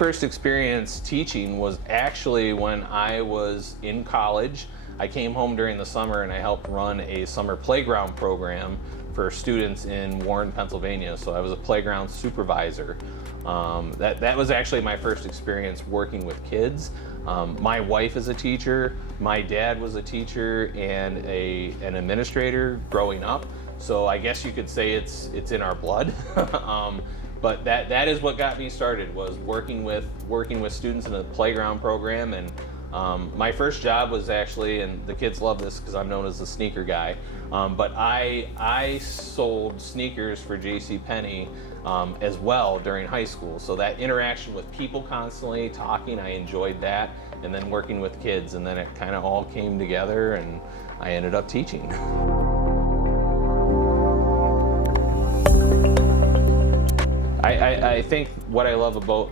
first experience teaching was actually when I was in college. I came home during the summer and I helped run a summer playground program for students in Warren, Pennsylvania. So I was a playground supervisor. That was actually my first experience working with kids. My wife is a teacher, my dad was a teacher and an administrator growing up. So I guess you could say it's in our blood. But that is what got me started, was working with students in a playground program. And my first job was actually, and the kids love this because I'm known as the sneaker guy, but I sold sneakers for JCPenney as well during high school. So that interaction with people constantly talking, I enjoyed that, and then working with kids, and then it kind of all came together and I ended up teaching. I think what I love about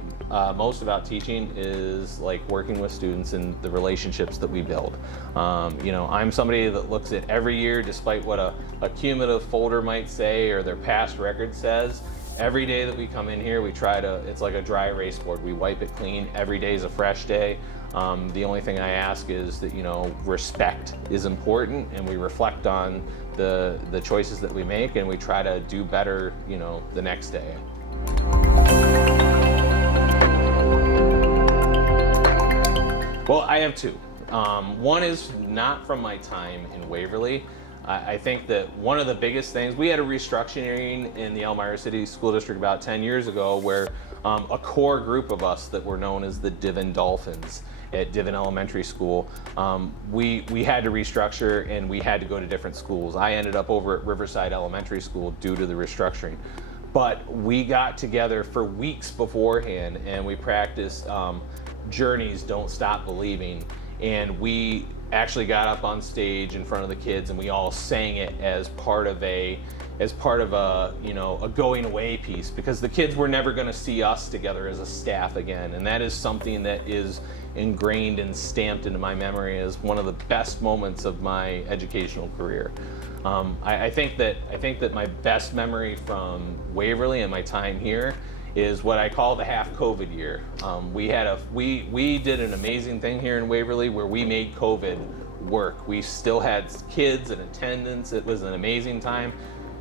most about teaching is like working with students and the relationships that we build. I'm somebody that looks at every year, despite what a cumulative folder might say or their past record says. Every day that we come in here, we try to, it's like a dry erase board. We wipe it clean. Every day is a fresh day. The only thing I ask is that, respect is important, and we reflect on the choices that we make, and we try to do better, the next day. Well, I have two. One is not from my time in Waverly. I think that one of the biggest things, we had a restructuring in the Elmira City School District about 10 years ago where a core group of us that were known as the Divin Dolphins at Divin Elementary School, we had to restructure and we had to go to different schools. I ended up over at Riverside Elementary School due to the restructuring. But we got together for weeks beforehand and we practiced Journey's Don't Stop Believing, and we actually got up on stage in front of the kids and we all sang it as part of a going away piece, because the kids were never going to see us together as a staff again, and that is something that is ingrained and stamped into my memory as one of the best moments of my educational career. I think that my best memory from Waverly and my time here is what I call the half COVID year. We did an amazing thing here in Waverly where we made COVID work. We still had kids in attendance. It was an amazing time.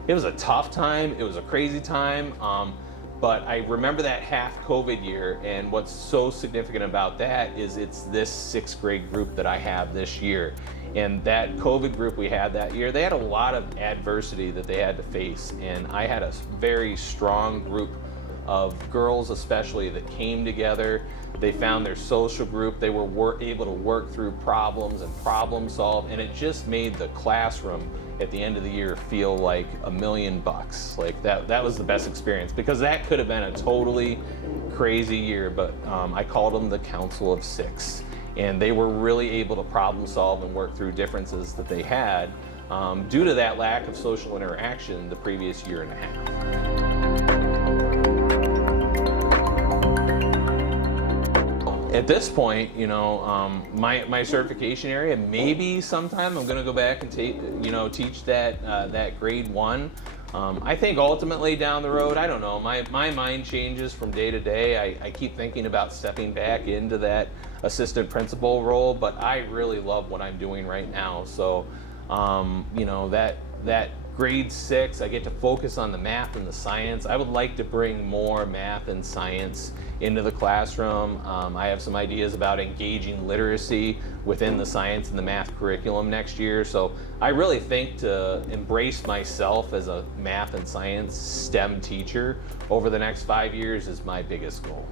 It was a tough time. It was a crazy time. But I remember that half COVID year, and what's so significant about that is it's this sixth grade group that I have this year. And that COVID group we had that year, they had a lot of adversity that they had to face. And I had a very strong group of girls especially that came together. They found their social group. They were able to work through problems and problem solve. And it just made the classroom at the end of the year feel like $1 million. Like that was the best experience, because that could have been a totally crazy year, but I called them the Council of Six. And they were really able to problem solve and work through differences that they had due to that lack of social interaction the previous year and a half. At this point, my certification area, maybe sometime I'm going to go back and teach that grade 1. I think ultimately down the road, I don't know, my mind changes from day to day. I keep thinking about stepping back into that assistant principal role, but I really love what I'm doing right now. So, that grade 6, I get to focus on the math and the science. I would like to bring more math and science into the classroom. I have some ideas about engaging literacy within the science and the math curriculum next year. So I really think to embrace myself as a math and science STEM teacher over the next 5 years is my biggest goal.